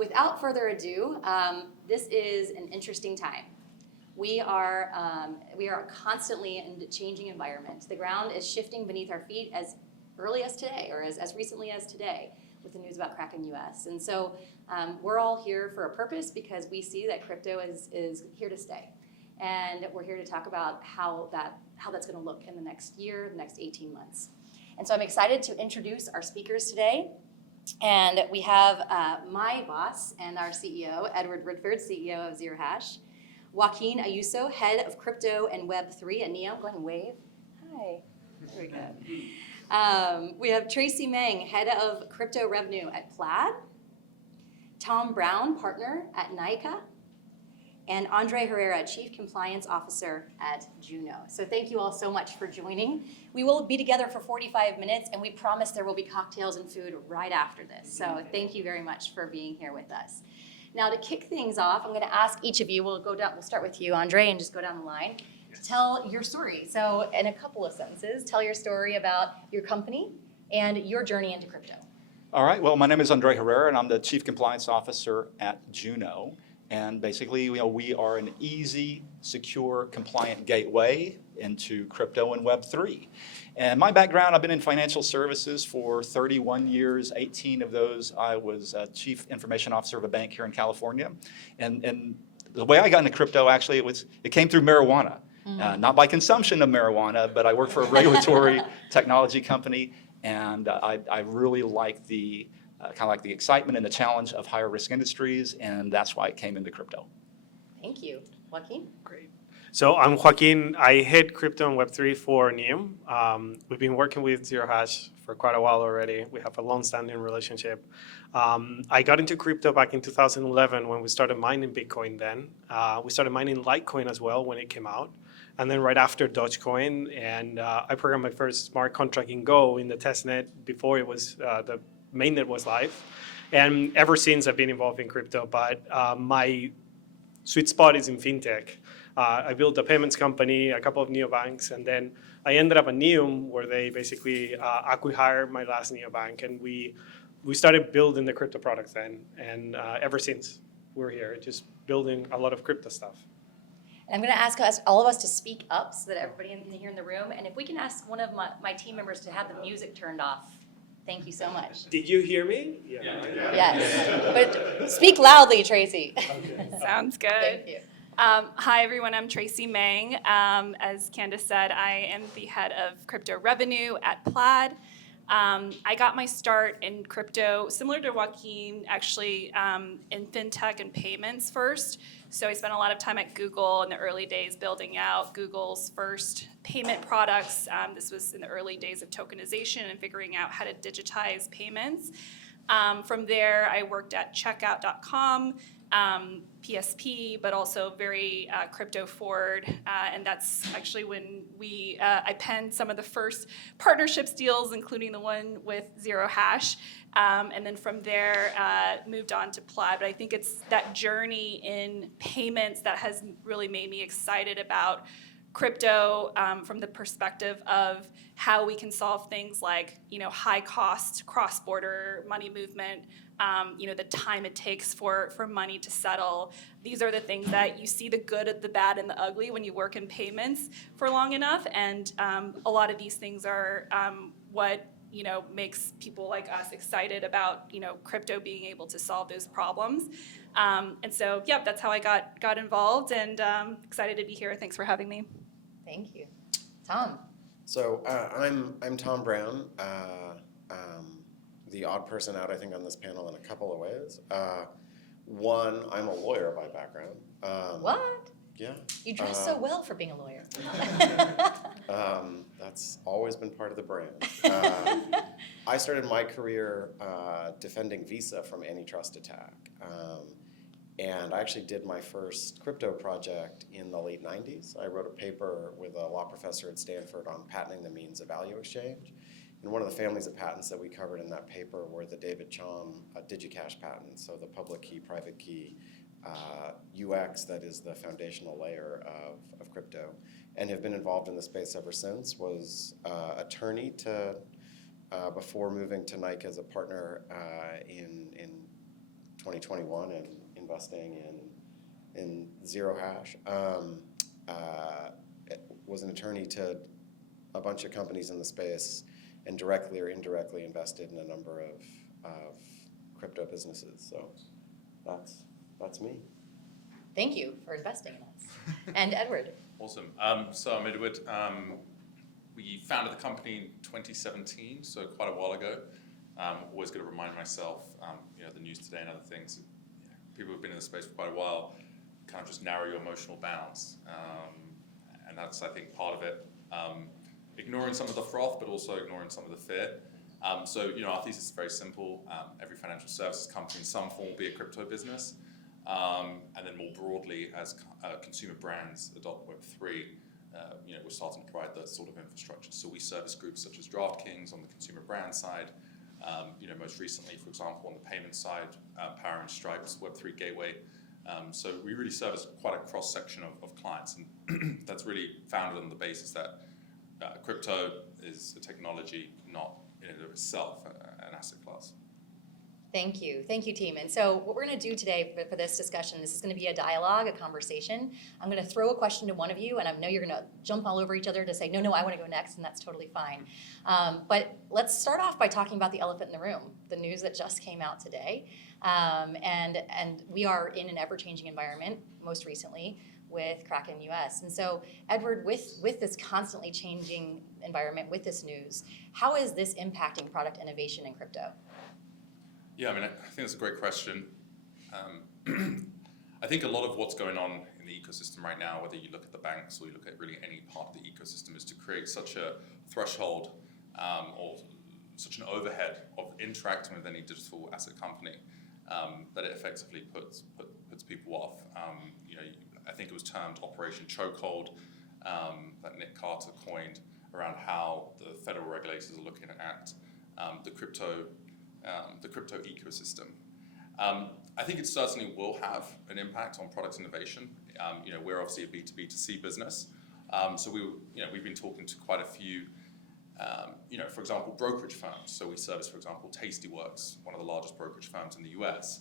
without further ado, this is an interesting time. We are constantly in a changing environment. The ground is shifting beneath our feet as early as today, or as recently as today, with the news about Kraken US. And so we're all here for a purpose because we see that crypto is here to stay. And we're here to talk about how that's going to look in the next year, the next 18 months. And so I'm excited to introduce our speakers today. And we have my boss and our CEO, Edward Redford, CEO of Zero Hash. Joaquin Ayuso, head of crypto and Web3 at Neo. Go ahead and wave. Hi. There we go. We have Tracy Meng, head of crypto revenue at Plaid. Tom Brown, partner at Nika. And Andre Herrera, Chief Compliance Officer at Juno. So thank you all so much for joining. We will be together for 45 minutes, and we promise there will be cocktails and food right after this. So thank you very much for being here with us. Now to kick things off, I'm going to ask each of you, we'll start with you, Andre, and just go down the line, to tell your story. So in a couple of sentences, tell your story about your company and your journey into crypto. All right, well, my name is Andre Herrera, and I'm the Chief Compliance Officer at Juno. And basically, we are an easy, secure, compliant gateway into crypto and Web3. And my background, I've been in financial services for 31 years. 18 of those, I was Chief Information Officer of a bank here in California. And the way I got into crypto, actually, it came through marijuana. Not by consumption of marijuana, but I worked for a regulatory technology company, and I really like the kind of like the excitement and the challenge of higher risk industries, and that's why it came into crypto. Thank you. Joaquin? Great. So I'm Joaquin. I head crypto and Web3 for Neo. We've been working with Zero Hash for quite a while already. We have a long-standing relationship. I got into crypto back in 2011 when we started mining Bitcoin then. We started mining Litecoin as well when it came out. And then right after Dogecoin, and I programmed my first smart contract in Go in the testnet before it was the mainnet was live. And ever since I've been involved in crypto, but my sweet spot is in fintech. I built a payments company, a couple of neobanks, and then I ended up at Neum, where they basically acquired my last neobank, and we started building the crypto products then. And ever since, we're here, just building a lot of crypto stuff. And I'm going to ask all of us to speak up so that everybody can hear in the room. And if we can ask one of my team members to have the music turned off. Thank you so much. Did you hear me? Yeah. Yes, but speak loudly, Tracy. Okay. Sounds good. Thank you. Hi, everyone. I'm Tracy Meng. As Candace said, I am the head of crypto revenue at Plaid. I got my start in crypto, similar to Joaquin, actually, in fintech and payments first. So I spent a lot of time at Google in the early days building out Google's first payment products. This was in the early days of tokenization and figuring out how to digitize payments. From there, I worked at checkout.com, PSP, but also very crypto forward. And that's actually when I penned some of the first partnerships deals, including the one with Zero Hash. And then from there, moved on to Plaid. But I think it's that journey in payments that has really made me excited about crypto from the perspective of how we can solve things like, high cost cross-border money movement, the time it takes for money to settle. These are the things that you see the good, the bad, and the ugly when you work in payments for long enough. And a lot of these things are what makes people like us excited about crypto being able to solve those problems. And so, that's how I got involved, and excited to be here. Thanks for having me. Thank you. Tom. So I'm Tom Brown, the odd person out, I think, on this panel in a couple of ways. One, I'm a lawyer by background. What? Yeah. You dress so well for being a lawyer. That's always been part of the brand. I started my career defending Visa from antitrust attack. And I actually did my first crypto project in the late 90s. I wrote a paper with a law professor at Stanford on patenting the means of value exchange. And one of the families of patents that we covered in that paper were the David Chaum DigiCash patents, so the public key, private key UX that is the foundational layer of crypto, and have been involved in the space ever since. Was attorney to before moving to Nike as a partner in 2021 and investing in Zero Hash. Was an attorney to a bunch of companies in the space and directly or indirectly invested in a number of crypto businesses. So that's me. Thank you for investing in us. And Edward. Awesome. So I'm Edward. We founded the company in 2017, so quite a while ago. Always got to remind myself, the news today and other things. People who've been in the space for quite a while kind of just narrow your emotional bounds. And that's, I think, part of it. Ignoring some of the froth, but also ignoring some of the fear. So, our thesis is very simple. Every financial services company in some form will be a crypto business. And then more broadly, as consumer brands adopt Web3, we're starting to provide that sort of infrastructure. So we service groups such as DraftKings on the consumer brand side. Most recently, for example, on the payment side, powering Stripe's Web3 gateway. So we really service quite a cross-section of clients. And that's really founded on the basis that crypto is a technology, not in and of itself an asset class. Thank you, team. And so what we're going to do today for this discussion, this is going to be a dialogue, a conversation. I'm going to throw a question to one of you, and I know you're going to jump all over each other to say, no, I want to go next, and that's totally fine. But let's start off by talking about the elephant in the room, the news that just came out today. And we are in an ever-changing environment, most recently, with Kraken US. And so, Edward, with this constantly changing environment, with this news, how is this impacting product innovation in crypto? Yeah, I think that's a great question. I think a lot of what's going on in the ecosystem right now, whether you look at the banks or you look at really any part of the ecosystem, is to create such a threshold or such an overhead of interacting with any digital asset company that it effectively puts people off. I think it was termed Operation Chokehold that Nick Carter coined around how the federal regulators are looking at the crypto ecosystem. I think it certainly will have an impact on product innovation. We're obviously a B2B2C business, so we've been talking to quite a few, for example, brokerage firms. So we service, for example, Tastyworks, one of the largest brokerage firms in the US.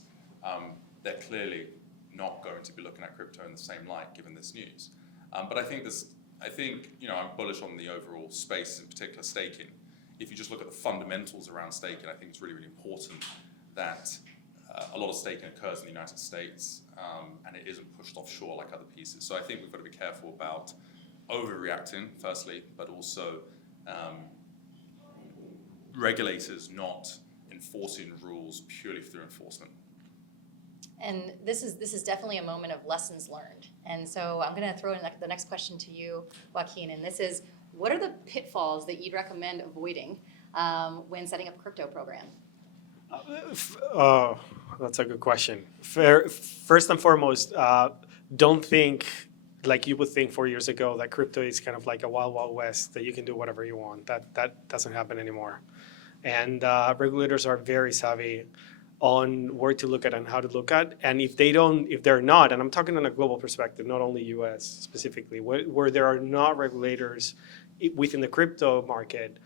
They're clearly not going to be looking at crypto in the same light, given this news. But I think I'm bullish on the overall space, in particular staking. If you just look at the fundamentals around staking, I think it's really, really important that a lot of staking occurs in the United States and it isn't pushed offshore like other pieces. So I think we've got to be careful about overreacting, firstly, but also regulators not enforcing rules purely through enforcement. And this is definitely a moment of lessons learned. And so I'm going to throw in the next question to you, Joaquin, and this is, what are the pitfalls that you'd recommend avoiding when setting up a crypto program? That's a good question. First and foremost, don't think like you would think 4 years ago that crypto is kind of like a wild, wild west that you can do whatever you want. That doesn't happen anymore. And regulators are very savvy on where to look at and how to look at. And if they're not, and I'm talking on a global perspective, not only US specifically, where there are not regulators within the crypto market,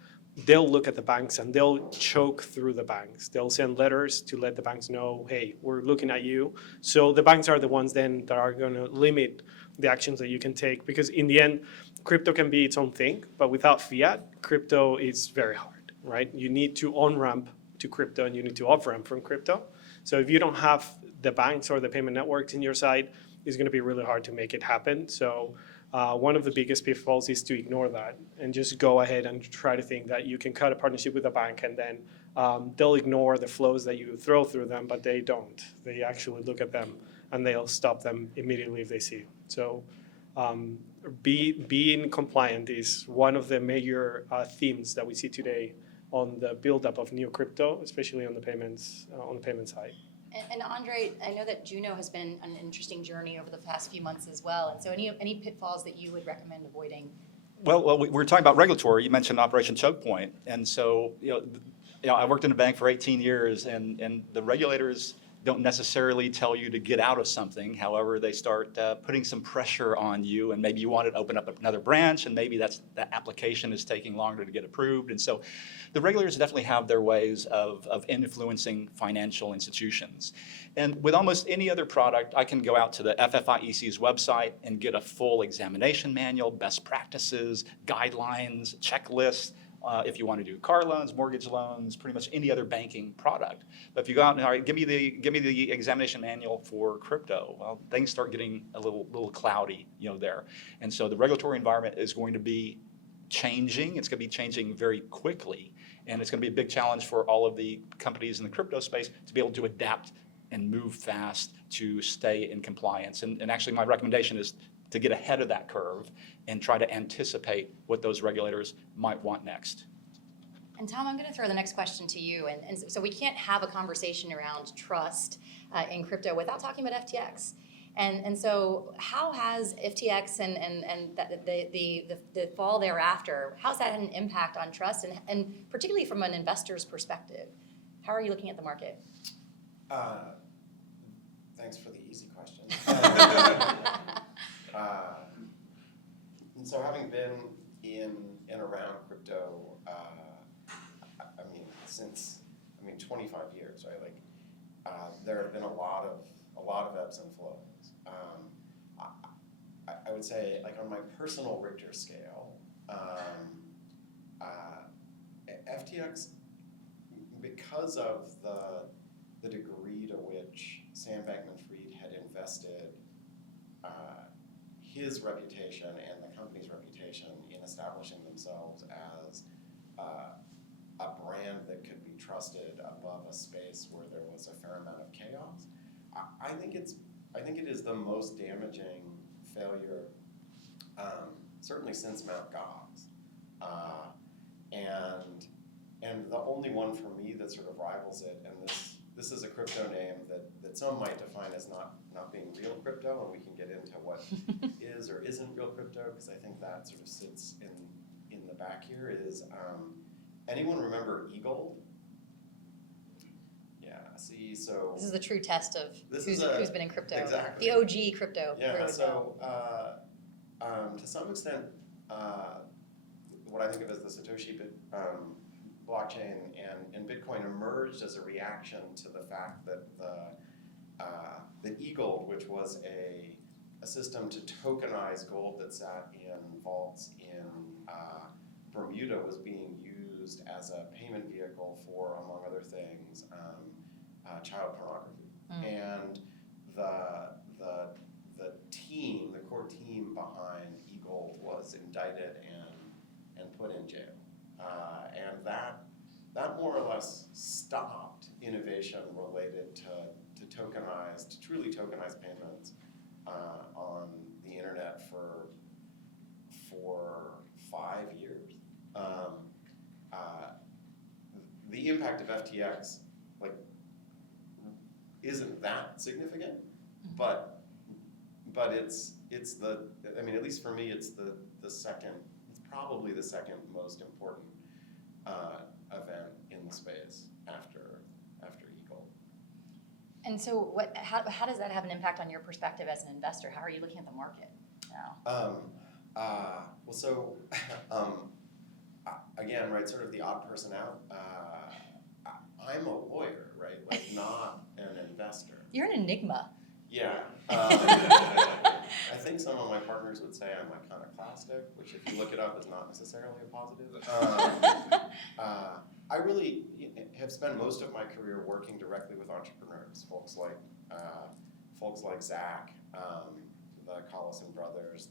they'll look at the banks and they'll choke through the banks. They'll send letters to let the banks know, hey, we're looking at you. So the banks are the ones then that are going to limit the actions that you can take, because in the end, crypto can be its own thing, but without fiat, crypto is very hard, right? You need to on-ramp to crypto and you need to off-ramp from crypto. So if you don't have the banks or the payment networks in your side, it's going to be really hard to make it happen. So one of the biggest pitfalls is to ignore that and just go ahead and try to think that you can cut a partnership with a bank and then they'll ignore the flows that you throw through them, but they don't. They actually look at them and they'll stop them immediately if they see. So being compliant is one of the major themes that we see today on the buildup of new crypto, especially on the payment side. And Andre, I know that Juno has been an interesting journey over the past few months as well. And so any pitfalls that you would recommend avoiding? Well, we're talking about regulatory. You mentioned Operation Choke Point. And so, I worked in a bank for 18 years, and the regulators don't necessarily tell you to get out of something. However, they start putting some pressure on you, and maybe you want to open up another branch, and maybe that application is taking longer to get approved. And so the regulators definitely have their ways of influencing financial institutions. And with almost any other product, I can go out to the FFIEC's website and get a full examination manual, best practices, guidelines, checklists, if you want to do car loans, mortgage loans, pretty much any other banking product. But if you go out and, all right, give me the examination manual for crypto, well, things start getting a little cloudy, there. And so the regulatory environment is going to be changing. It's going to be changing very quickly. And it's going to be a big challenge for all of the companies in the crypto space to be able to adapt and move fast to stay in compliance. And actually, my recommendation is to get ahead of that curve and try to anticipate what those regulators might want next. And Tom, I'm going to throw the next question to you. And so we can't have a conversation around trust in crypto without talking about FTX. And so how has FTX and the fall thereafter, how's that had an impact on trust, and particularly from an investor's perspective? How are you looking at the market? Thanks for the easy question. And so having been in and around crypto, since 25 years, right? There have been a lot of ebbs and flows. I would say, on my personal Richter scale, FTX, because of the degree to which Sam Bankman-Fried had invested his reputation and the company's reputation in establishing themselves as a brand that could be trusted above a space where there was a fair amount of chaos, I think it is the most damaging failure, certainly since Mt. Gox, and the only one for me that sort of rivals it. And this is a crypto name that some might define as not being real crypto, and we can get into what is or isn't real crypto, because I think that sort of sits in the back here. Is anyone remember eGold? Yeah. See, so This is the true test of who's been in crypto. Exactly. The OG crypto. Yeah. So to some extent, what I think of as the Satoshi blockchain and Bitcoin emerged as a reaction to the fact that that eGold, which was a system to tokenize gold that sat in vaults in Bermuda, was being used as a payment vehicle for, among other things, child pornography. And the team, the core team behind eGold, was indicted and put in jail. And that more or less stopped innovation related to truly tokenized payments on the internet for 5 years. The impact of FTX isn't that significant, but it's at least for me, it's probably the second most important event in the space after eGold. And so how does that have an impact on your perspective as an investor? How are you looking at the market now? Again, right, sort of the odd person out. I'm a lawyer, right? Not an investor. You're an enigma. Yeah. I think some of my partners would say I'm iconoclastic, which if you look it up is not necessarily a positive. I really have spent most of my career working directly with entrepreneurs, folks like Zach, the Collison brothers,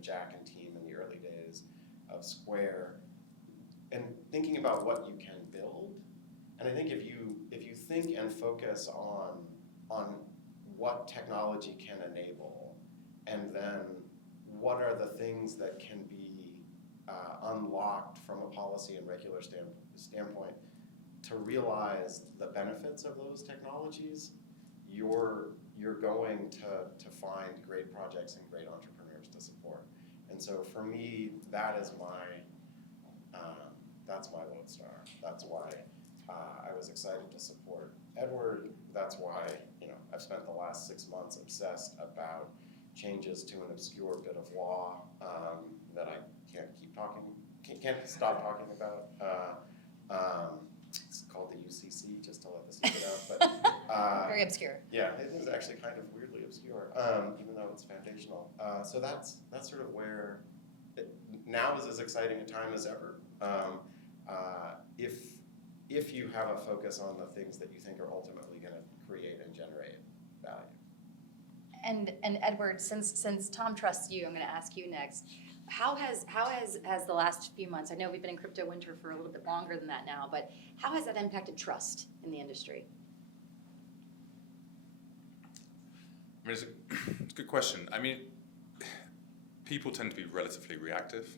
Jack and team in the early days of Square, and thinking about what you can build. And I think if you think and focus on what technology can enable, and then what are the things that can be unlocked from a policy and regular standpoint to realize the benefits of those technologies, you're going to find great projects and great entrepreneurs to support. And so for me, that is that's my lodestar. That's why I was excited to support Edward. That's why, I've spent the last 6 months obsessed about changes to an obscure bit of law that I can't stop talking about. It's called the UCC, just to let the secret out. But Very obscure. yeah, it is actually kind of weirdly obscure, even though it's foundational. So that's sort of where now is as exciting a time as ever. If you have a focus on the things that you think are ultimately going to create and generate value. And Edward, since Tom trusts you, I'm going to ask you next. How has the last few months? I know we've been in crypto winter for a little bit longer than that now, but how has that impacted trust in the industry? I mean, it's a good question. I mean, people tend to be relatively reactive.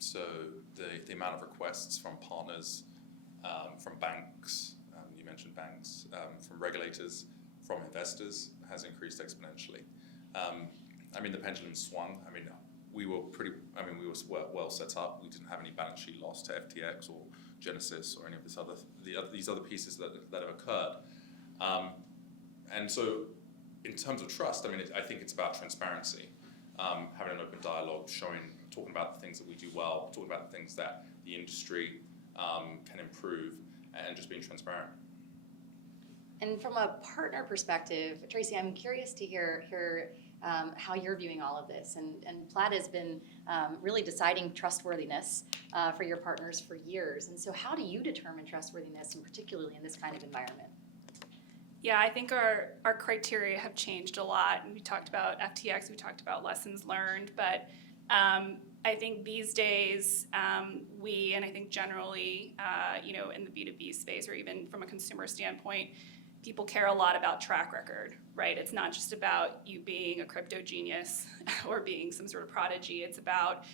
So the amount of requests from partners, from banks, you mentioned banks, from regulators, from investors has increased exponentially. I mean, the pendulum swung. I mean, we were well set up. We didn't have any balance sheet loss to FTX or Genesis or any of these other pieces that have occurred. And so, in terms of trust, I mean, I think it's about transparency, having an open dialogue, talking about the things that we do well, talking about the things that the industry can improve, and just being transparent. And from a partner perspective, Tracy, I'm curious to hear how you're viewing all of this. And Plaid has been really deciding trustworthiness for your partners for years. And so how do you determine trustworthiness, and particularly in this kind of environment? Yeah, I think our criteria have changed a lot. And we talked about FTX, we talked about lessons learned, but I think these days we, and I think generally, in the B2B space or even from a consumer standpoint, people care a lot about track record, right? It's not just about you being a crypto genius or being some sort of prodigy. It's about,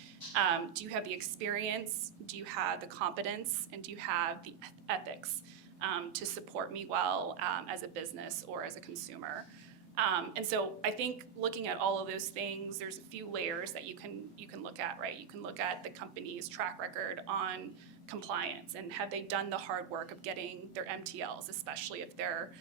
do you have the experience, do you have the competence, and do you have the ethics to support me well as a business or as a consumer? And so I think looking at all of those things, there's a few layers that you can look at, right? You can look at the company's track record on compliance, and have they done the hard work of getting their MTLs, especially if they're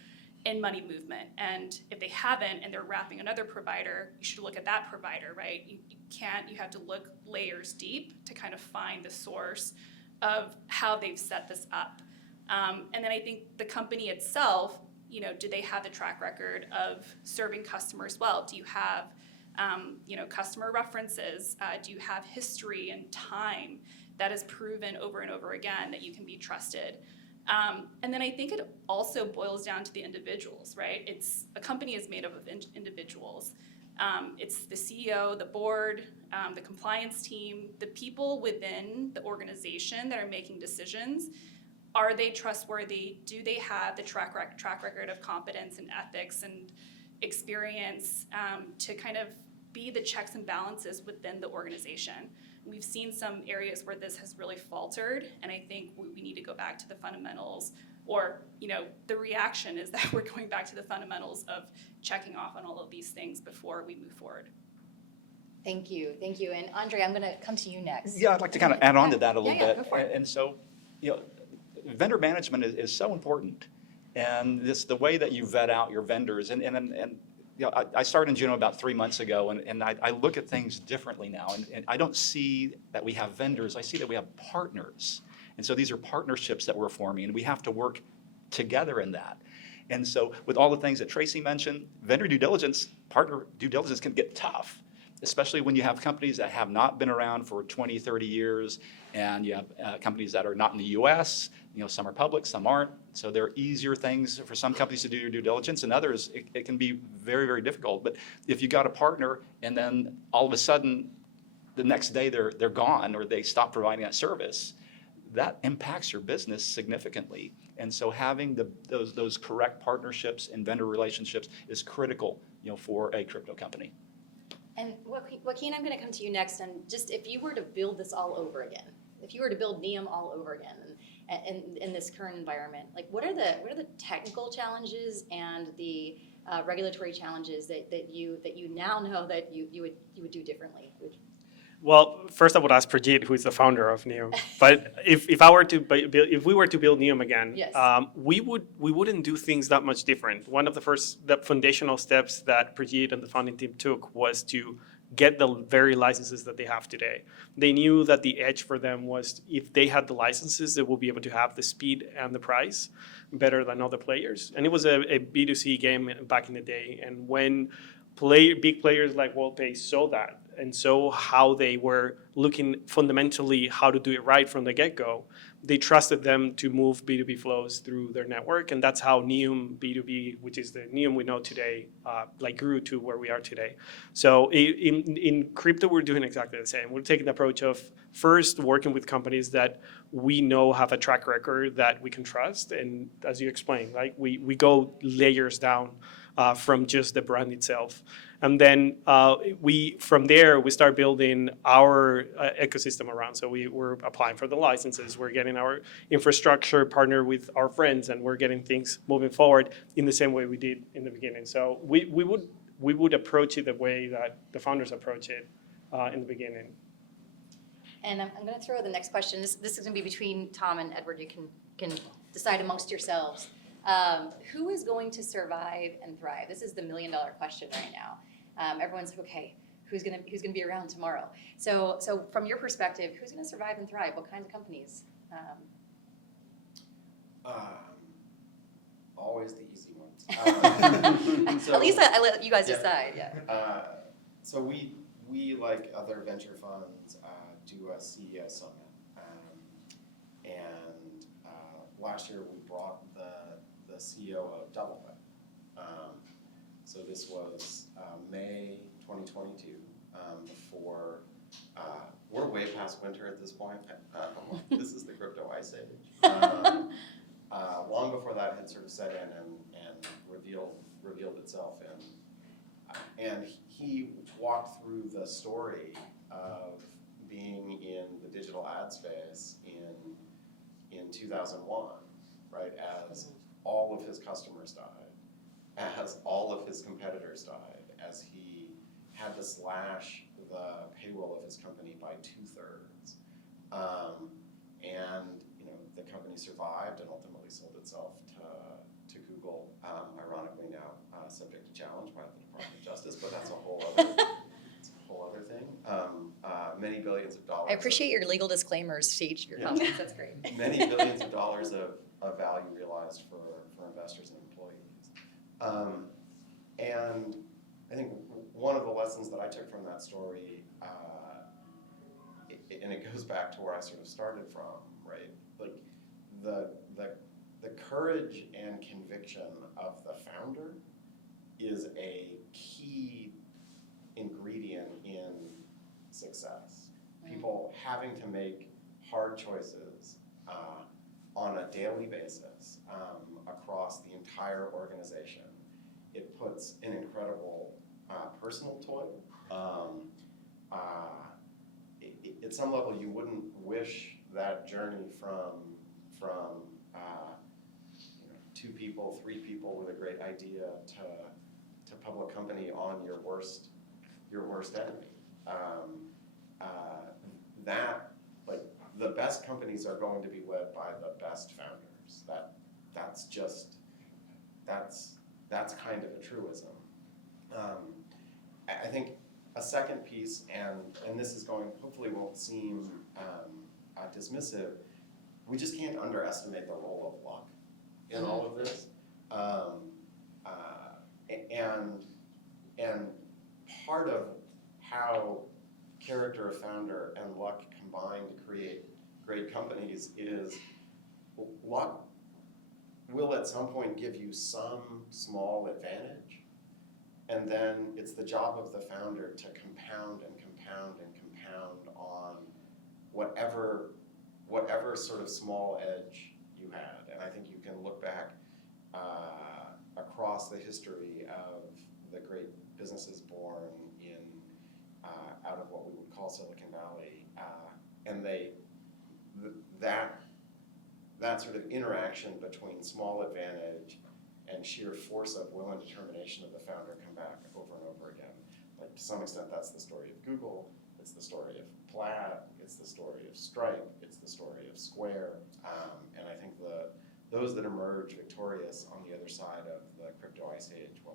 in money movement. And if they haven't and they're wrapping another provider, you should look at that provider, right? You have to look layers deep to kind of find the source of how they've set this up. And then I think the company itself, do they have the track record of serving customers well? Do you have, customer references? Do you have history and time that is proven over and over again that you can be trusted? And then I think it also boils down to the individuals, right? A company is made up of individuals. It's the CEO, the board, the compliance team, the people within the organization that are making decisions. Are they trustworthy? Do they have the track record of competence and ethics and experience to kind of be the checks and balances within the organization? We've seen some areas where this has really faltered, and I think we need to go back to the fundamentals, or the reaction is that we're going back to the fundamentals of checking off on all of these things before we move forward. Thank you. And Andre, I'm going to come to you next. Yeah, I'd like to kind of add on to that a little Yeah, bit. go for it. And so, vendor management is so important, and the way that you vet out your vendors. And I started in Juno about 3 months ago, and I look at things differently now. And I don't see that we have vendors. I see that we have partners. And so these are partnerships that we're forming, and we have to work together in that. And so with all the things that Tracy mentioned, vendor due diligence, partner due diligence can get tough, especially when you have companies that have not been around for 20, 30 years, and you have companies that are not in the US, some are public, some aren't. So there are easier things for some companies to do your due diligence, and others, it can be very, very difficult. But if you got a partner and then all of a sudden the next day they're gone or they stop providing that service, that impacts your business significantly. And so having those correct partnerships and vendor relationships is critical, for a crypto company. And Joaquin, I'm going to come to you next. And just if you were to build this all over again, if you were to build NEOM all over again, and in this current environment, like what are the technical challenges and the regulatory challenges that you now know that you would do differently? Well, first I would ask Prajit, who is the founder of Neum. But if we were to build Neum again, Yes. we wouldn't do things that much different. One of the foundational steps that Prajit and the founding team took was to get the very licenses that they have today. They knew that the edge for them was if they had the licenses, they will be able to have the speed and the price better than other players. And it was a B2C game back in the day. And when big players like WorldPay saw that and saw how they were looking fundamentally how to do it right from the get-go, they trusted them to move B2B flows through their network. And that's how Neum B2B, which is the Neum we know today, grew to where we are today. So in crypto, we're doing exactly the same. We're taking the approach of first working with companies that we know have a track record that we can trust. And as you explained, we go layers down from just the brand itself. And then from there, we start building our ecosystem around. So we're applying for the licenses, we're getting our infrastructure partner with our friends, and we're getting things moving forward in the same way we did in the beginning. So we would approach it the way that the founders approach it in the beginning. And I'm going to throw the next question. This is going to be between Tom and Edward. You can decide amongst yourselves. Who is going to survive and thrive? This is the $1 million question right now. Everyone's like, okay, who's gonna be around tomorrow? So from your perspective, who's gonna survive and thrive? What kinds of companies? Always the easy ones. At least I let you guys decide. Yeah. So we like other venture funds do a CEO summit, and last year we brought the CEO of DoubleWeb. So this was May 2022. Before we're way past winter at this point. This is the crypto ice age. Long before that had sort of set in and revealed itself, and he walked through the story of being in the digital ad space in 2001, right? As all of his customers died, as all of his competitors died, as he had to slash the payroll of his company by 2/3, and the company survived and ultimately sold itself to Google. Ironically now subject to challenge by the Department of Justice, but that's a whole other thing. Many billions of dollars. I appreciate your legal disclaimers to each of your comments. That's great. Many billions of dollars of value realized for investors and employees. And I think one of the lessons that I took from that story, and it goes back to where I sort of started from, right? Like the courage and conviction of the founder is a key ingredient in success. People having to make hard choices on a daily basis across the entire organization. It puts an incredible personal toil. At some level, you wouldn't wish that journey from 2 people, 3 people with a great idea to public company on your worst enemy. The best companies are going to be led by the best founders. That's kind of a truism. I think a second piece, and this is hopefully won't seem dismissive, we just can't underestimate the role of luck in all of this. And part of how character of founder and luck combine to create great companies is luck will at some point give you some small advantage, and then it's the job of the founder to compound and compound and compound on whatever sort of small edge you had. And I think you can look back across the history of the great businesses born out of what we would call Silicon Valley, and that sort of interaction between small advantage and sheer force of will and determination of the founder come back over and over again. Like, to some extent, that's the story of Google. It's the story of Plaid, it's the story of Stripe, it's the story of Square, and I think those that emerge victorious on the other side of the crypto ice age will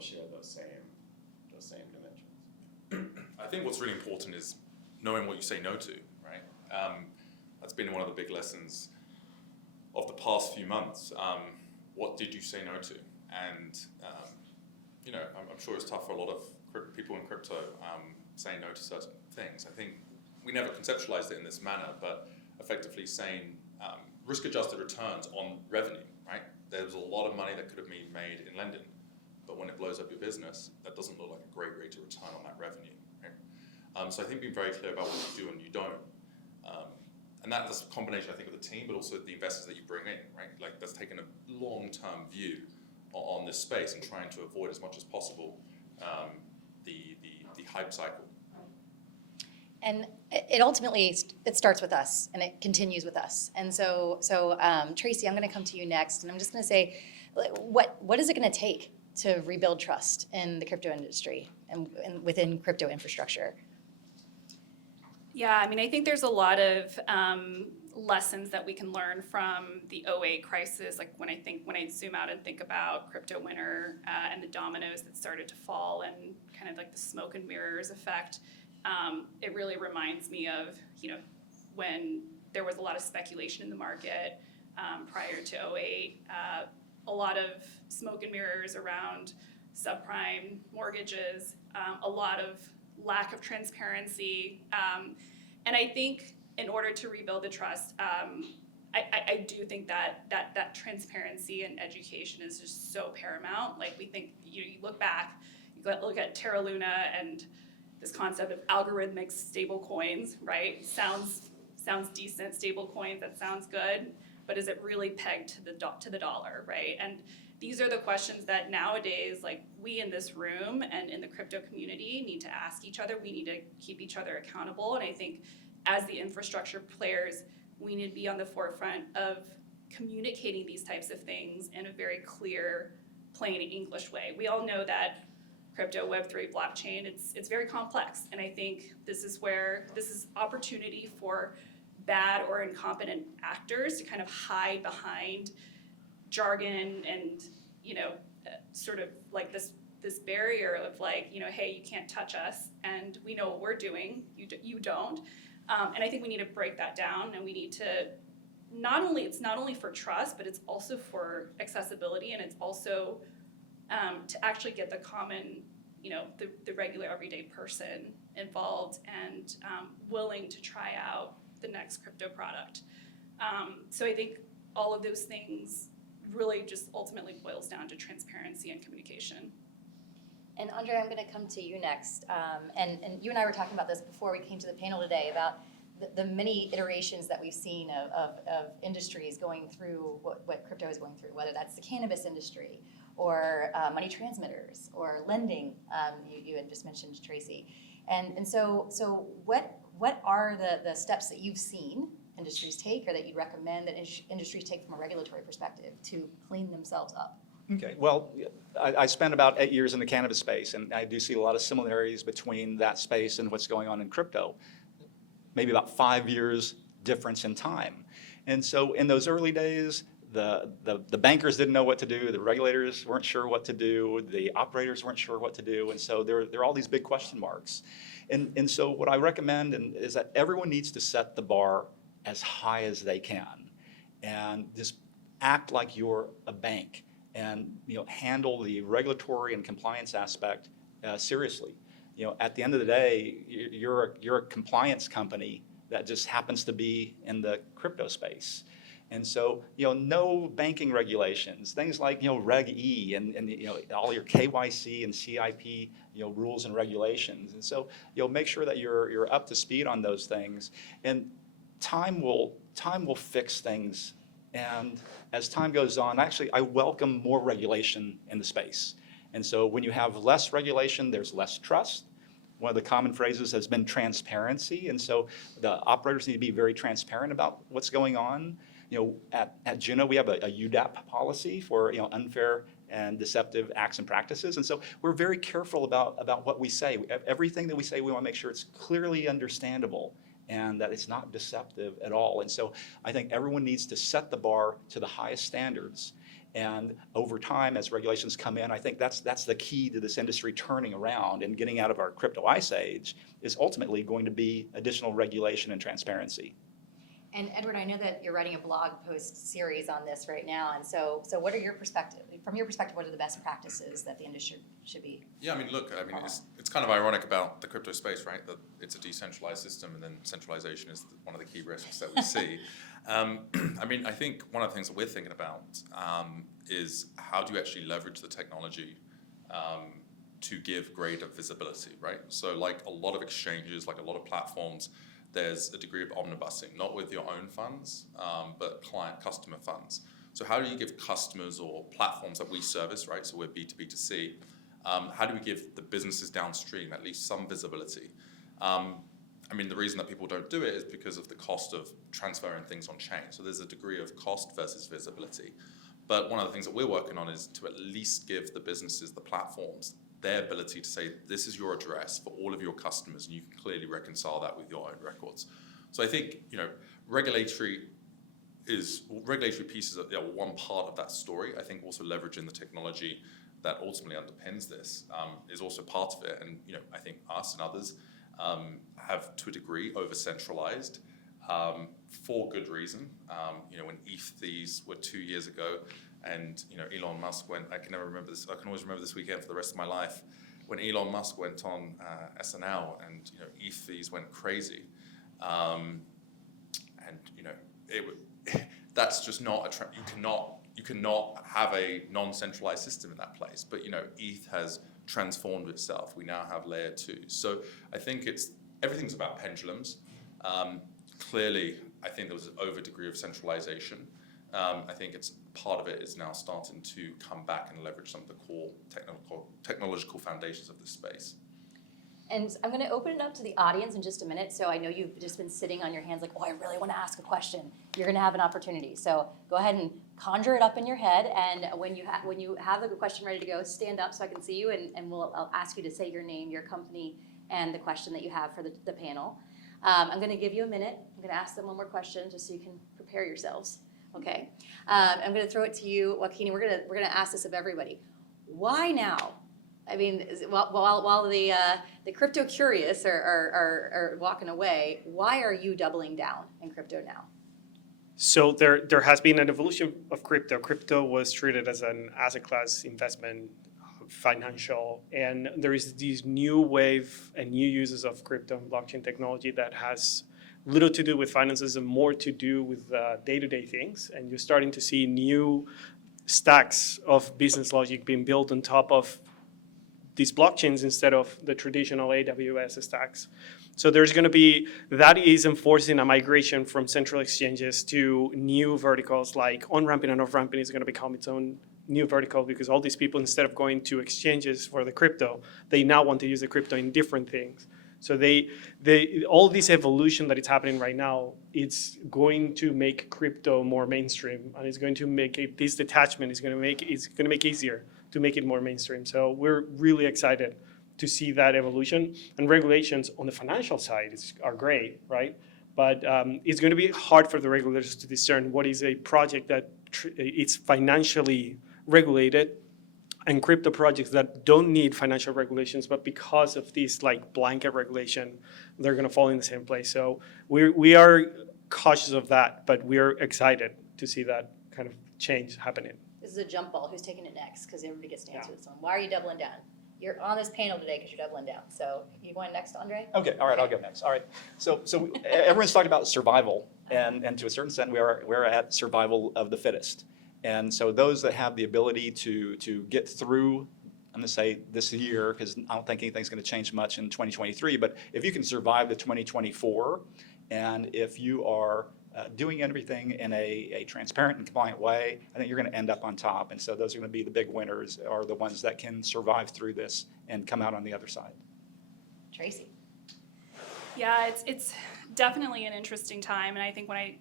share those same dimensions. I think what's really important is knowing what you say no to, right? That's been one of the big lessons of the past few months. What did you say no to? And I'm sure it's tough for a lot of people in crypto saying no to certain things. I think we never conceptualized it in this manner, but effectively saying risk-adjusted returns on revenue, right? There's a lot of money that could have been made in lending, but when it blows up your business, that doesn't look like a great rate of return on that revenue, right? So I think being very clear about what you do and you don't. And that's a combination, I think, of the team, but also the investors that you bring in, right? Like that's taking a long-term view on this space and trying to avoid as much as possible the hype cycle. And it ultimately, it starts with us and it continues with us. And so Tracy, I'm going to come to you next, and I'm just going to say, what is it going to take to rebuild trust in the crypto industry and within crypto infrastructure? Yeah, I mean, I think there's a lot of lessons that we can learn from the 2008 crisis. Like when I zoom out and think about crypto winter and the dominoes that started to fall and kind of like the smoke and mirrors effect, it really reminds me of, when there was a lot of speculation in the market prior to 2008, a lot of smoke and mirrors around subprime mortgages, a lot of lack of transparency. And I think in order to rebuild the trust, I do think that transparency and education is just so paramount. Like we think, you look back, look at Terra Luna and this concept of algorithmic stable coins, right? Sounds decent, stable coins, that sounds good, but is it really pegged to the dollar, right? And these are the questions that nowadays, like we in this room and in the crypto community need to ask each other. We need to keep each other accountable. And I think as the infrastructure players, we need to be on the forefront of communicating these types of things in a very clear, plain English way. We all know that crypto, Web3, blockchain, it's very complex. And I think this is opportunity for bad or incompetent actors to kind of hide behind jargon and, sort of like this barrier of like, hey, you can't touch us and we know what we're doing, you don't. And I think we need to break that down, and we need to it's not only for trust, but it's also for accessibility, and it's also to actually get the common, the regular everyday person involved and willing to try out the next crypto product. So I think all of those things really just ultimately boils down to transparency and communication. And Andre, I'm going to come to you next. And you and I were talking about this before we came to the panel today about the many iterations that we've seen of industries going through what crypto is going through, whether that's the cannabis industry or money transmitters or lending. You had just mentioned Tracy. And so what are the steps that you've seen industries take, or that you'd recommend that industries take from a regulatory perspective to clean themselves up? Okay, well, I spent about 8 years in the cannabis space, and I do see a lot of similarities between that space and what's going on in crypto. Maybe about 5 years difference in time. And so in those early days, the bankers didn't know what to do, the regulators weren't sure what to do, the operators weren't sure what to do, and so there are all these big question marks. And so what I recommend is that everyone needs to set the bar as high as they can, and just act like you're a bank, and handle the regulatory and compliance aspect seriously. At the end of the day, you're a compliance company that just happens to be in the crypto space. And so, no banking regulations, things like, Reg E and all your KYC and CIP, rules and regulations. And so, make sure that you're up to speed on those things. And time will fix things. And as time goes on, actually, I welcome more regulation in the space. And so when you have less regulation, there's less trust. One of the common phrases has been transparency. And so the operators need to be very transparent about what's going on. At Juno, we have a UDAP policy for unfair and deceptive acts and practices. And so we're very careful about what we say. Everything that we say, we want to make sure it's clearly understandable and that it's not deceptive at all. And so I think everyone needs to set the bar to the highest standards. And over time, as regulations come in, I think that's the key to this industry turning around and getting out of our crypto ice age is ultimately going to be additional regulation and transparency. And Edward, I know that you're writing a blog post series on this right now, and so what are your perspective? From your perspective, what are the best practices that the industry should be? Yeah, I mean, look, I mean, it's kind of ironic about the crypto space, right? That it's a decentralized system, and then centralization is one of the key risks that we see. I mean, I think one of the things that we're thinking about is how do you actually leverage the technology to give greater visibility, right? So, like a lot of exchanges, like a lot of platforms, there's a degree of omnibusing, not with your own funds, but customer funds. So how do you give customers or platforms that we service, right? So we're B2B2C. How do we give the businesses downstream at least some visibility? I mean, the reason that people don't do it is because of the cost of transferring things on chain. So there's a degree of cost versus visibility. But one of the things that we're working on is to at least give the businesses, the platforms, their ability to say, this is your address for all of your customers, and you can clearly reconcile that with your own records. So I think, regulatory pieces are one part of that story. I think also leveraging the technology that ultimately underpins this is also part of it. And, I think us and others have, to a degree, over-centralized for good reason. When ETH these were 2 years ago, and Elon Musk went. I can never remember this. I can always remember this weekend for the rest of my life. When Elon Musk went on SNL, and ETH fees went crazy, and that's just not you cannot have a non-centralized system in that place. But ETH has transformed itself. We now have layer 2. So I think everything's about pendulums. Clearly, I think there was an over degree of centralization. I think part of it is now starting to come back and leverage some of the core technological foundations of this space. And I'm going to open it up to the audience in just a minute. So I know you've just been sitting on your hands like, oh, I really want to ask a question. You're going to have an opportunity. So go ahead and conjure it up in your head. And when you have the question ready to go, stand up so I can see you. And I'll ask you to say your name, your company, and the question that you have for the panel. I'm going to give you a minute. I'm going to ask them one more question just so you can prepare yourselves. Okay. I'm going to throw it to you, Joaquin. We're going to ask this of everybody. Why now? I mean, while the crypto curious are walking away, why are you doubling down in crypto now? So there has been an evolution of crypto. Crypto was treated as an asset class investment, financial, and there is this new wave and new uses of crypto and blockchain technology that has little to do with finances and more to do with day-to-day things. And you're starting to see new stacks of business logic being built on top of these blockchains instead of the traditional AWS stacks. So there's going to be, that is enforcing a migration from central exchanges to new verticals, like on-ramping and off-ramping is going to become its own new vertical, because all these people, instead of going to exchanges for the crypto, they now want to use the crypto in different things. So all this evolution that is happening right now, it's going to make crypto more mainstream, and it's going to make this detachment is going to make it easier to make it more mainstream. So we're really excited to see that evolution. And regulations on the financial side are great, right? But it's going to be hard for the regulators to discern what is a project that it's financially regulated and crypto projects that don't need financial regulations, but because of this like blanket regulation, they're going to fall in the same place. So we are cautious of that, but we are excited to see that kind of change happening. This is a jump ball. Who's taking it next? Because everybody gets to answer this one. Why are you doubling down? You're on this panel today because you're doubling down. So you going next, Andre? Okay, all right, I'll go next. All right, so everyone's talking about survival, and to a certain extent, we're at survival of the fittest. And so those that have the ability to get through, I'm going to say this year, because I don't think anything's going to change much in 2023, but if you can survive the 2024, and if you are doing everything in a transparent and compliant way, I think you're going to end up on top. And so those are going to be the big winners, are the ones that can survive through this and come out on the other side. Tracy. Yeah, it's definitely an interesting time, and I think when I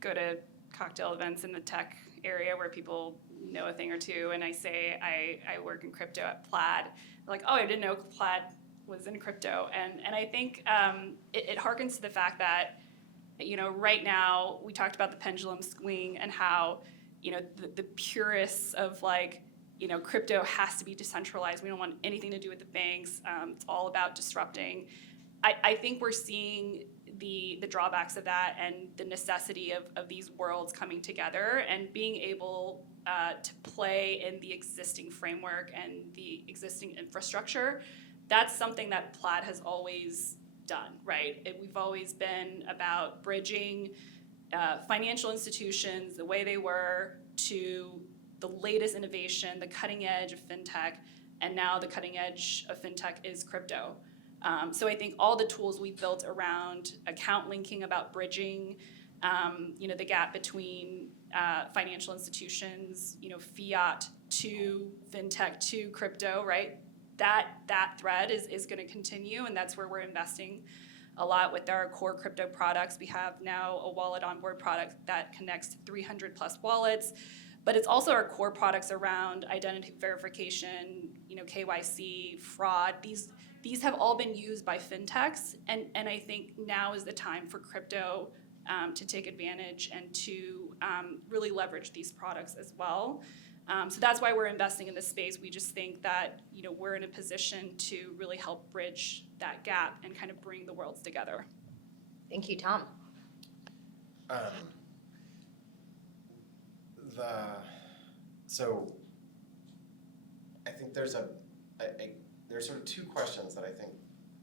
go to cocktail events in the tech area where people know a thing or two, and I say I work in crypto at Plaid, they're like, oh, I didn't know Plaid was in crypto. And I think it harkens to the fact that, right now, we talked about the pendulum swing and how, the purists of crypto has to be decentralized. We don't want anything to do with the banks. It's all about disrupting. I think we're seeing the drawbacks of that and the necessity of these worlds coming together and being able to play in the existing framework and the existing infrastructure. That's something that Plaid has always done, right? We've always been about bridging financial institutions the way they were to the latest innovation, the cutting edge of fintech, and now the cutting edge of fintech is crypto. So I think all the tools we built around account linking, about bridging, the gap between financial institutions, fiat to fintech to crypto, right? That thread is going to continue, and that's where we're investing a lot with our core crypto products. We have now a wallet onboard product that connects to 300 plus wallets, but it's also our core products around identity verification, KYC, fraud. These have all been used by fintechs, and I think now is the time for crypto to take advantage and to really leverage these products as well. So that's why we're investing in this space. We just think that we're in a position to really help bridge that gap and kind of bring the worlds together. Thank you, Tom. So I think there's there's sort of two questions that I think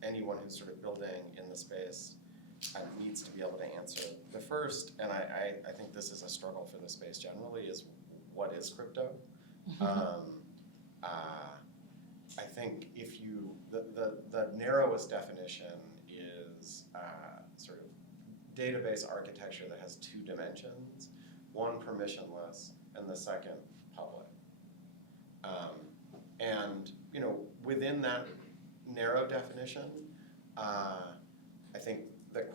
anyone who's sort of building in the space needs to be able to answer. The first, and I think this is a struggle for the space generally, is what is crypto? I think if the narrowest definition is sort of database architecture that has two dimensions, one permissionless and the second public. And within that narrow definition, I think the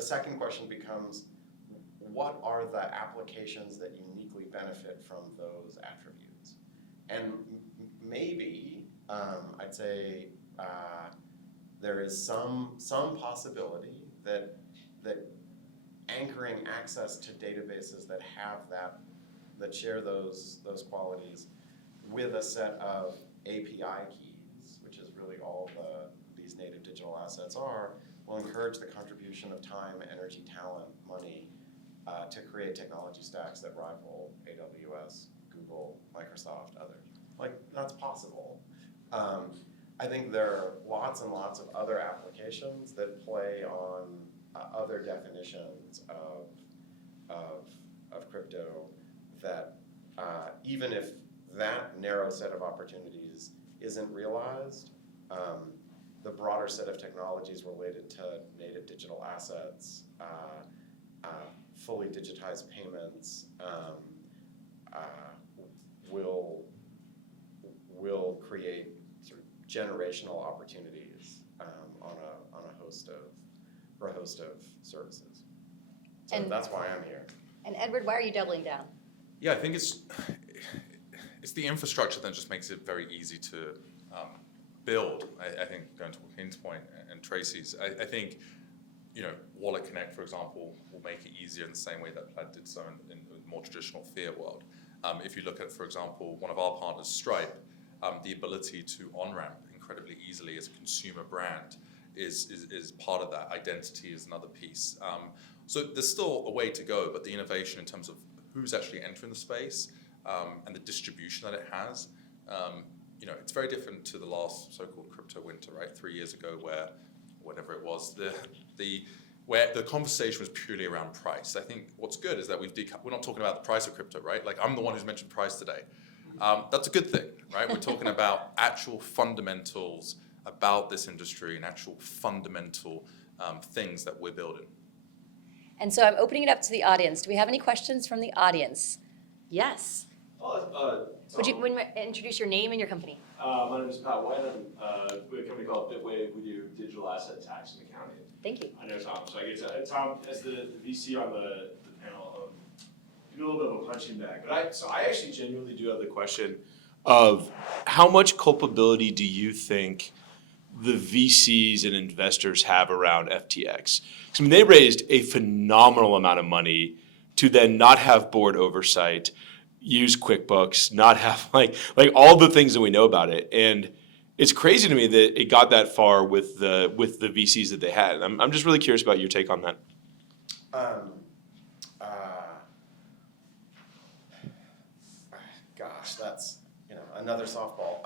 second question becomes, what are the applications that uniquely benefit from those attributes? And maybe I'd say there is some possibility that anchoring access to databases that have that share those qualities with a set of API keys, which is really all these native digital assets are, will encourage the contribution of time, energy, talent, money to create technology stacks that rival AWS, Google, Microsoft, others. That's possible. I think there are lots and lots of other applications that play on other definitions of crypto that even if that narrow set of opportunities isn't realized, the broader set of technologies related to native digital assets, fully digitized payments, will create sort of generational opportunities on a host of services. So And- that's why I'm here. And Edward, why are you doubling down? Yeah, I think it's the infrastructure that just makes it very easy to build. I think going to Joaquin's point and Tracy's, I think Wallet Connect, for example, will make it easier in the same way that Plaid did so in the more traditional fiat world. If you look at, for example, one of our partners, Stripe, the ability to on-ramp incredibly easily as a consumer brand is part of that. Identity is another piece. So there's still a way to go, but the innovation in terms of who's actually entering the space and the distribution that it has, it's very different to the last so-called crypto winter, right? 3 years ago, where whatever it was, where the conversation was purely around price. I think what's good is that we're not talking about the price of crypto, right? I'm the one who's mentioned price today. That's a good thing, right? We're talking about actual fundamentals about this industry and actual fundamental things that we're building. And so I'm opening it up to the audience. Do we have any questions from the audience? Yes. Would you introduce your name and your company? My name is Pat White. I'm with a company called Bitwave. We do digital asset tax and accounting. Thank you. I know Tom, so I get to Tom as the VC on the panel. do a little bit of a punching bag. But I actually genuinely do have the question of how much culpability do you think the VCs and investors have around FTX? 'Cause, I mean, they raised a phenomenal amount of money to then not have board oversight, use QuickBooks, not have like all the things that we know about it. And it's crazy to me that it got that far with the VCs that they had. I'm just really curious about your take on that. Gosh, that's, another softball.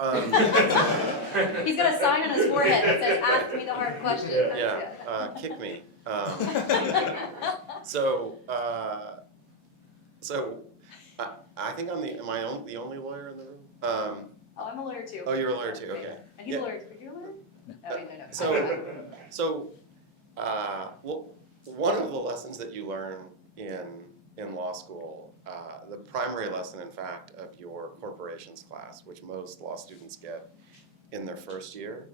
He's got a sign on his forehead that says, "Ask me the hard question." That's Yeah, good. kick me. So I think am I the only lawyer in the room? Oh, I'm a lawyer too. Oh, you're a lawyer too, okay. And he's Yeah. a lawyer. Are you a lawyer? Oh, wait, no. So, well, one of the lessons that you learn in law school, the primary lesson, in fact, of your corporations class, which most law students get in their first year,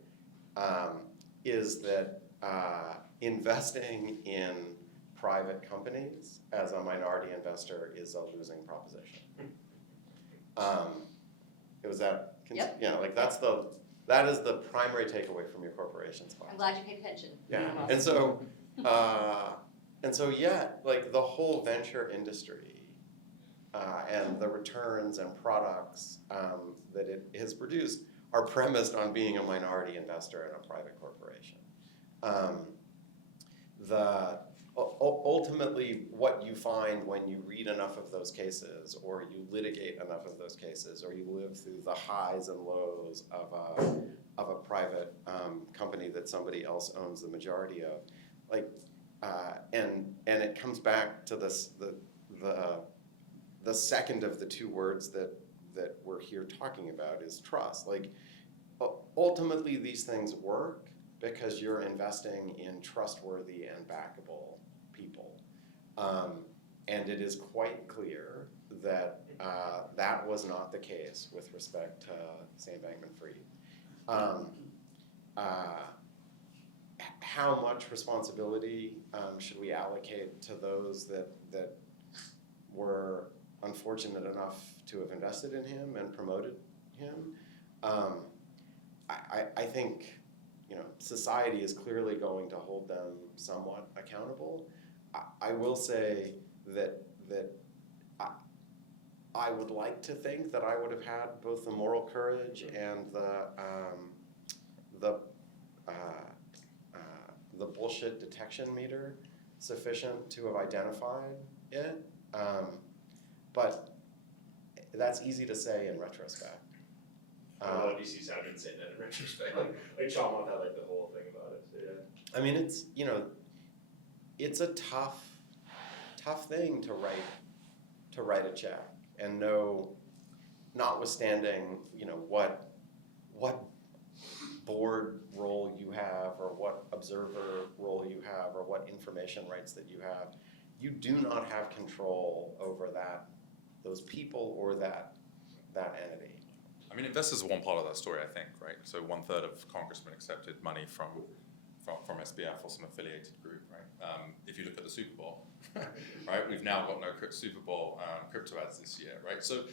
is that investing in private companies as a minority investor is a losing proposition. It was that, Yep. yeah, like that is the primary takeaway from your corporations class. I'm glad you paid attention. Yeah, and so yet, like the whole venture industry and the returns and products that it has produced are premised on being a minority investor in a private corporation. Ultimately, what you find when you read enough of those cases, or you litigate enough of those cases, or you live through the highs and lows of a private company that somebody else owns the majority of, like, and it comes back to this the second of the two words that we're here talking about is trust. Like, ultimately, these things work because you're investing in trustworthy and backable people. And it is quite clear that that was not the case with respect to Sam Bankman-Fried. How much responsibility should we allocate to those that were unfortunate enough to have invested in him and promoted him? I think society is clearly going to hold them somewhat accountable. I will say that I would like to think that I would have had both the moral courage and the bullshit detection meter sufficient to have identified it. But that's easy to say in retrospect. A lot of VCs have been saying that in retrospect. Like Chalmont had the whole thing about it. So yeah. I mean, it's a tough thing to write a check and know, notwithstanding what board role you have or what observer role you have or what information rights that you have, you do not have control over those people or that entity. I mean, investors are one part of that story, I think, right? So 1/3 of congressmen accepted money from SBF or some affiliated group, right? If you look at the Super Bowl, right? We've now got no Super Bowl crypto ads this year, right? So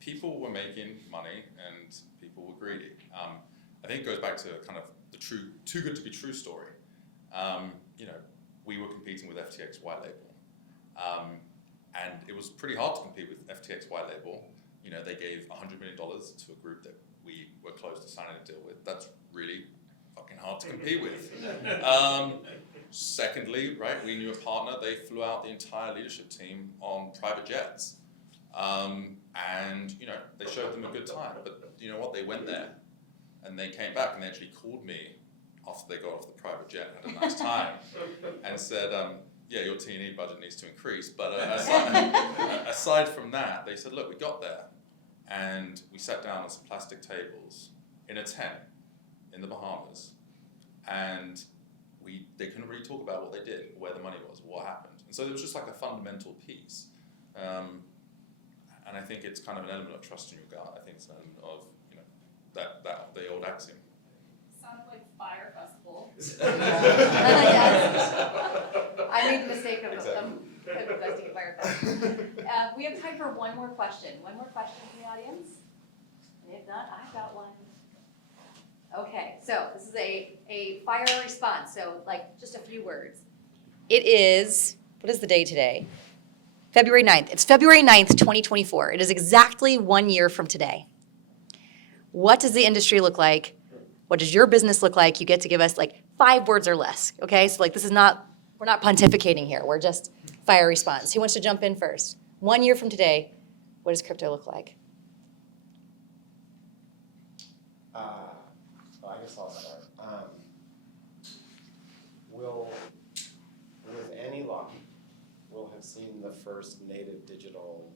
people were making money and people were greedy. I think it goes back to kind of the too good to be true story. We were competing with FTX white label. And it was pretty hard to compete with FTX white label. They gave $100 million to a group that we were close to signing a deal with. That's really fucking hard to compete with. Secondly, right, we knew a partner. They flew out the entire leadership team on private jets. And, they showed them a good time. But you know what? They went there and they came back and they actually called me after they got off the private jet and had a nice time and said, yeah, your T&E budget needs to increase. But aside from that, they said, look, we got there. And we sat down on some plastic tables in a tent in the Bahamas. And they couldn't really talk about what they did, where the money was, what happened. And so there was just like a fundamental piece. And I think it's kind of an element of trust in your gut. I think it's an element of, that the old axiom. Sounds like Fire Festival. Yes. I made the mistake of Hope you guys get fired back. We have time for one more question. One more question from the audience? And if not, I've got one. Okay, so this is a fire response, so like just a few words. It is, what is the day today? February 9th. It's February 9th, 2024. It is exactly 1 year from today. What does the industry look like? What does your business look like? You get to give us like 5 words or less, okay? So like this is not, we're not pontificating here. We're just fire response. Who wants to jump in first? 1 year from today, what does crypto look like? Well, I guess I'll start. With any luck, we'll have seen the first native digital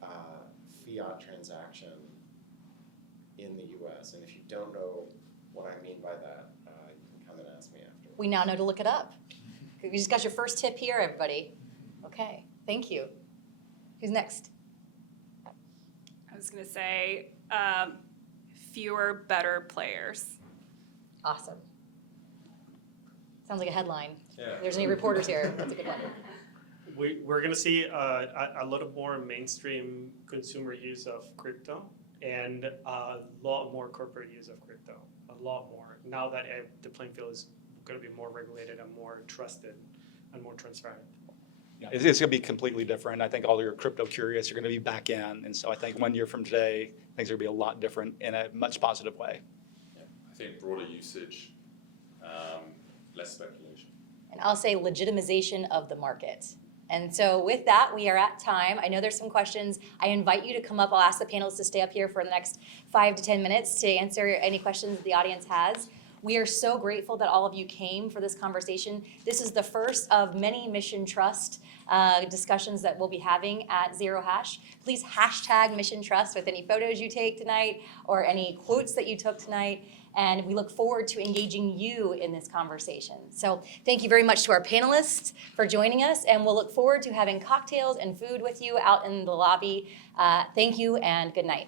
fiat transaction in the US. And if you don't know what I mean by that, you can come and ask me after. We now know to look it up. You just got your first tip here, everybody. Okay, thank you. Who's next? I was gonna say, fewer, better players. Awesome. Sounds like a headline. Yeah. If there's any reporters here, that's a good one. We're going to see a lot of more mainstream consumer use of crypto and a lot more corporate use of crypto. A lot more. Now that the playing field is going to be more regulated and more trusted and more transparent. Yeah, it's going to be completely different. I think all your crypto curious are going to be back in. And so I think 1 year from today, things are going to be a lot different in a much positive way. Yeah, I think broader usage, less speculation. And I'll say legitimization of the market. And so with that, we are at time. I know there's some questions. I invite you to come up. I'll ask the panelists to stay up here for the next 5 to 10 minutes to answer any questions the audience has. We are so grateful that all of you came for this conversation. This is the first of many Mission Trust discussions that we'll be having at Zero Hash. Please hashtag Mission Trust with any photos you take tonight or any quotes that you took tonight. And we look forward to engaging you in this conversation. So thank you very much to our panelists for joining us, and we'll look forward to having cocktails and food with you out in the lobby. Thank you and good night.